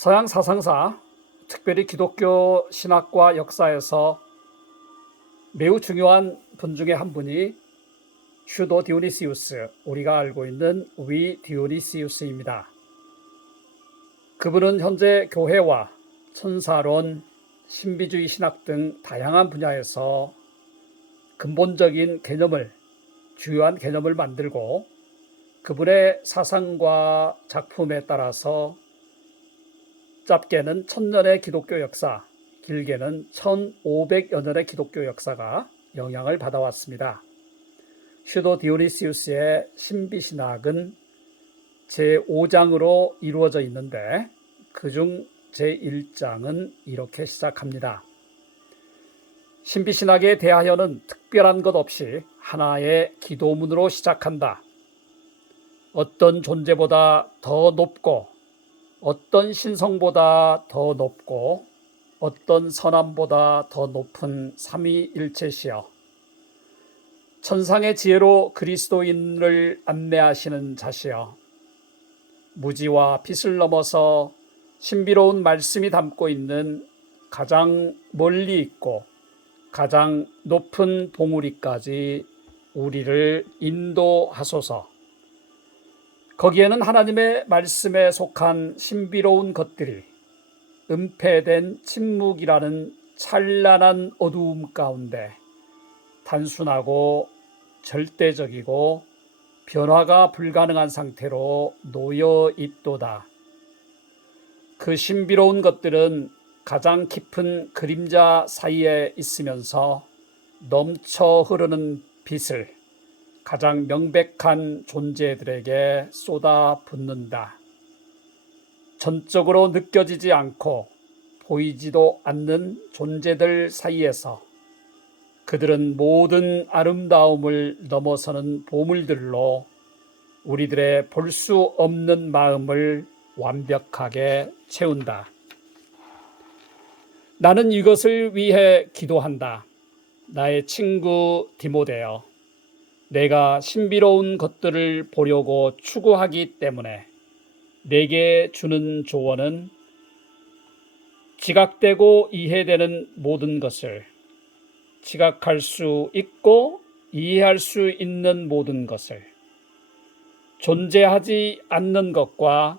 서양 사상사, 특별히 기독교 신학과 역사에서 매우 중요한 분 중에 한 분이 휴도 디오니시우스, 우리가 알고 있는 위 디오니시우스입니다. 그분은 현재 교회와 천사론, 신비주의 신학 등 다양한 분야에서 근본적인 개념을, 주요한 개념을 만들고 그분의 사상과 작품에 따라서 짧게는 1000년의 기독교 역사, 길게는 1500여 년의 기독교 역사가 영향을 받아왔습니다. 휴도 디오니시우스의 신비신학은 제5장으로 이루어져 있는데 그중 제1장은 이렇게 시작합니다. 신비신학에 대하여는 특별한 것 없이 하나의 기도문으로 시작한다. 어떤 존재보다 더 높고 어떤 신성보다 더 높고 어떤 선함보다 더 높은 삼위일체시여, 천상의 지혜로 그리스도인을 안내하시는 자시여, 무지와 빛을 넘어서 신비로운 말씀이 담고 있는 가장 멀리 있고 가장 높은 봉우리까지 우리를 인도하소서. 거기에는 하나님의 말씀에 속한 신비로운 것들이 은폐된 침묵이라는 찬란한 어두움 가운데 단순하고 절대적이고 변화가 불가능한 상태로 놓여 있도다. 그 신비로운 것들은 가장 깊은 그림자 사이에 있으면서 넘쳐 흐르는 빛을 가장 명백한 존재들에게 쏟아붓는다. 전적으로 느껴지지 않고 보이지도 않는 존재들 사이에서 그들은 모든 아름다움을 넘어서는 보물들로 우리들의 볼 수 없는 마음을 완벽하게 채운다. 나는 이것을 위해 기도한다. 나의 친구 디모데여, 내가 신비로운 것들을 보려고 추구하기 때문에 내게 주는 조언은 지각되고 이해되는 모든 것을, 지각할 수 있고 이해할 수 있는 모든 것을, 존재하지 않는 것과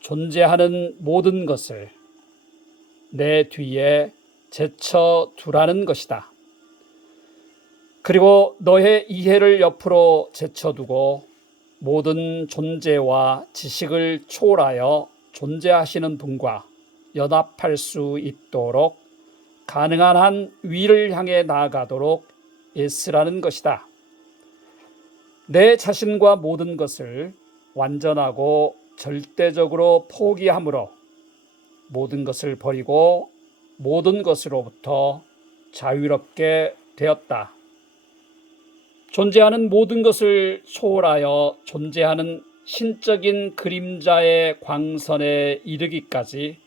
존재하는 모든 것을 내 뒤에 제쳐두라는 것이다. 그리고 너의 이해를 옆으로 제쳐두고 모든 존재와 지식을 초월하여 존재하시는 분과 연합할 수 있도록 가능한 한 위를 향해 나아가도록 애쓰라는 것이다. 내 자신과 모든 것을 완전하고 절대적으로 포기함으로 모든 것을 버리고 모든 것으로부터 자유롭게 되었다. 존재하는 모든 것을 초월하여 존재하는 신적인 그림자의 광선에 이르기까지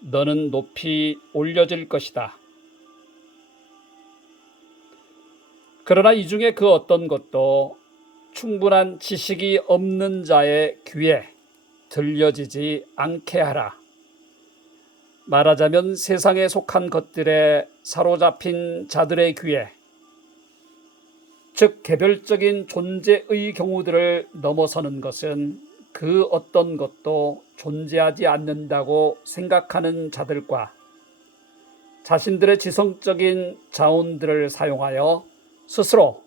너는 높이 올려질 것이다. 그러나 이 중에 그 어떤 것도 충분한 지식이 없는 자의 귀에 들려지지 않게 하라. 말하자면 세상에 속한 것들에 사로잡힌 자들의 귀에, 즉 개별적인 존재의 경우들을 넘어서는 것은 그 어떤 것도 존재하지 않는다고 생각하는 자들과 자신들의 지성적인 자원들을 사용하여 스스로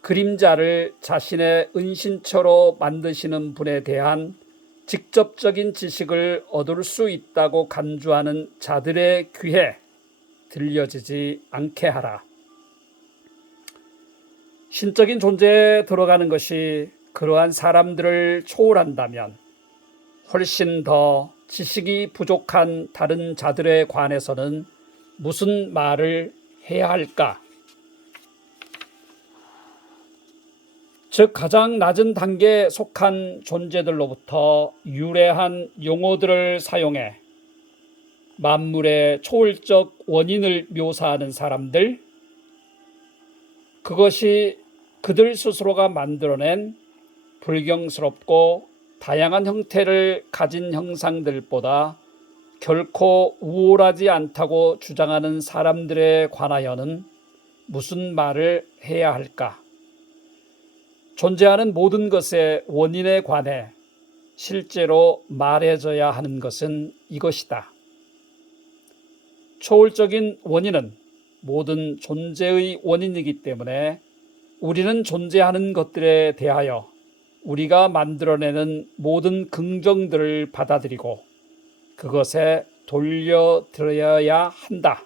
그림자를 자신의 은신처로 만드시는 분에 대한 직접적인 지식을 얻을 수 있다고 간주하는 자들의 귀에 들려지지 않게 하라. 신적인 존재에 들어가는 것이 그러한 사람들을 초월한다면 훨씬 더 지식이 부족한 다른 자들에 관해서는 무슨 말을 해야 할까? 즉 가장 낮은 단계에 속한 존재들로부터 유래한 용어들을 사용해 만물의 초월적 원인을 묘사하는 사람들, 그것이 그들 스스로가 만들어낸 불경스럽고 다양한 형태를 가진 형상들보다 결코 우월하지 않다고 주장하는 사람들에 관하여는 무슨 말을 해야 할까? 존재하는 모든 것의 원인에 관해 실제로 말해져야 하는 것은 이것이다. 초월적인 원인은 모든 존재의 원인이기 때문에 우리는 존재하는 것들에 대하여 우리가 만들어내는 모든 긍정들을 받아들이고 그것에 돌려드려야 한다.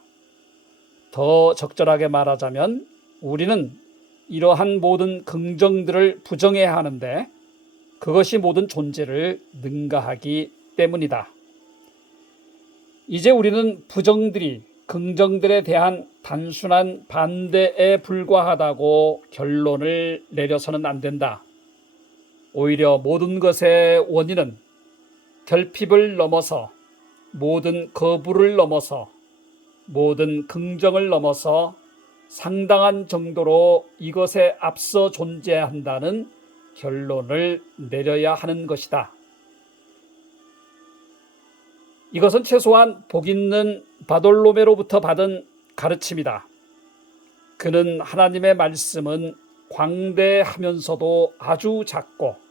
더 적절하게 말하자면 우리는 이러한 모든 긍정들을 부정해야 하는데 그것이 모든 존재를 능가하기 때문이다. 이제 우리는 부정들이 긍정들에 대한 단순한 반대에 불과하다고 결론을 내려서는 안 된다. 오히려 모든 것의 원인은 결핍을 넘어서 모든 거부를 넘어서 모든 긍정을 넘어서 상당한 정도로 이것에 앞서 존재한다는 결론을 내려야 하는 것이다. 이것은 최소한 복 있는 바돌로메로부터 받은 가르침이다. 그는 하나님의 말씀은 광대하면서도 아주 작고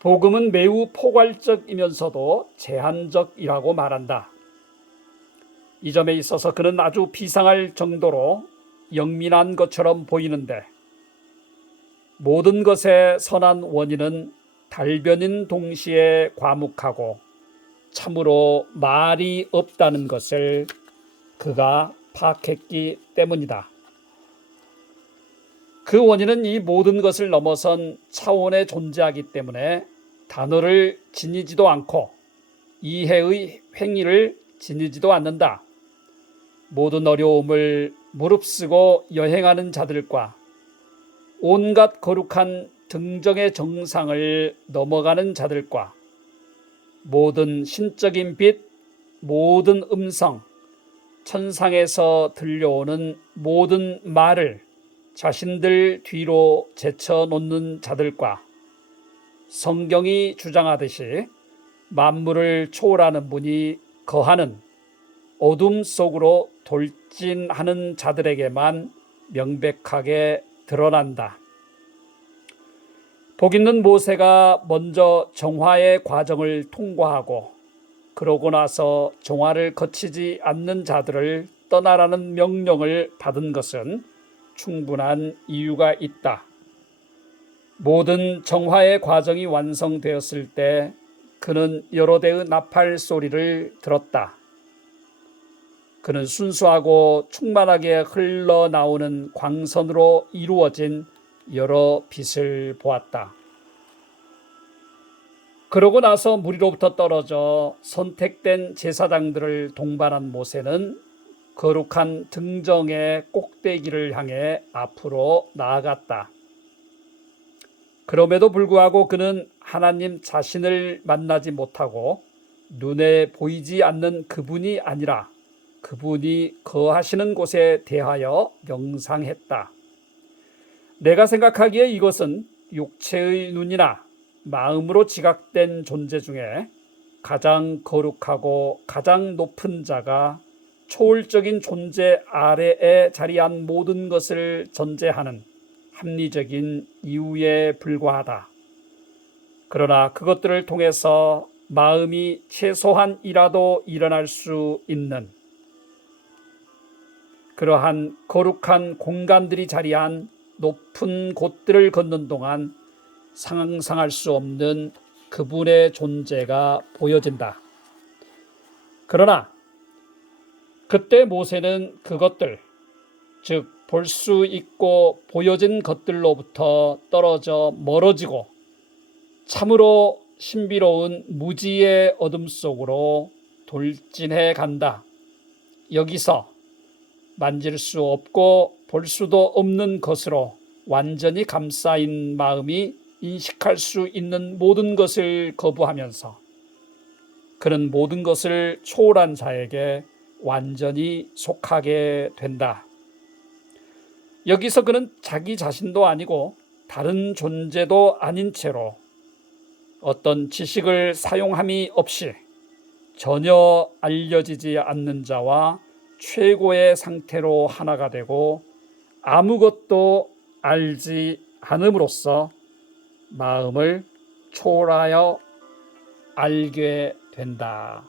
복음은 매우 포괄적이면서도 제한적이라고 말한다. 이 점에 있어서 그는 아주 비상할 정도로 영민한 것처럼 보이는데 모든 것의 선한 원인은 달변인 동시에 과묵하고 참으로 말이 없다는 것을 그가 파악했기 때문이다. 그 원인은 이 모든 것을 넘어선 차원에 존재하기 때문에 단어를 지니지도 않고 이해의 행위를 지니지도 않는다. 모든 어려움을 무릅쓰고 여행하는 자들과 온갖 거룩한 등정의 정상을 넘어가는 자들과 모든 신적인 빛, 모든 음성, 천상에서 들려오는 모든 말을 자신들 뒤로 제쳐놓는 자들과 성경이 주장하듯이 만물을 초월하는 분이 거하는 어둠 속으로 돌진하는 자들에게만 명백하게 드러난다. 복 있는 모세가 먼저 정화의 과정을 통과하고 그러고 나서 정화를 거치지 않는 자들을 떠나라는 명령을 받은 것은 충분한 이유가 있다. 모든 정화의 과정이 완성되었을 때 그는 여러 대의 나팔 소리를 들었다. 그는 순수하고 충만하게 흘러나오는 광선으로 이루어진 여러 빛을 보았다. 그러고 나서 무리로부터 떨어져 선택된 제사장들을 동반한 모세는 거룩한 등정의 꼭대기를 향해 앞으로 나아갔다. 그럼에도 불구하고 그는 하나님 자신을 만나지 못하고 눈에 보이지 않는 그분이 아니라 그분이 거하시는 곳에 대하여 명상했다. 내가 생각하기에 이것은 육체의 눈이나 마음으로 지각된 존재 중에 가장 거룩하고 가장 높은 자가 초월적인 존재 아래에 자리한 모든 것을 전제하는 합리적인 이유에 불과하다. 그러나 그것들을 통해서 마음이 최소한이라도 일어날 수 있는 그러한 거룩한 공간들이 자리한 높은 곳들을 걷는 동안 상상할 수 없는 그분의 존재가 보여진다. 그러나 그때 모세는 그것들, 즉 볼 수 있고 보여진 것들로부터 떨어져 멀어지고 참으로 신비로운 무지의 어둠 속으로 돌진해 간다. 여기서 만질 수 없고 볼 수도 없는 것으로 완전히 감싸인 마음이 인식할 수 있는 모든 것을 거부하면서 그는 모든 것을 초월한 자에게 완전히 속하게 된다. 여기서 그는 자기 자신도 아니고 다른 존재도 아닌 채로 어떤 지식을 사용함이 없이 전혀 알려지지 않는 자와 최고의 상태로 하나가 되고 아무것도 알지 않음으로써 마음을 초월하여 알게 된다.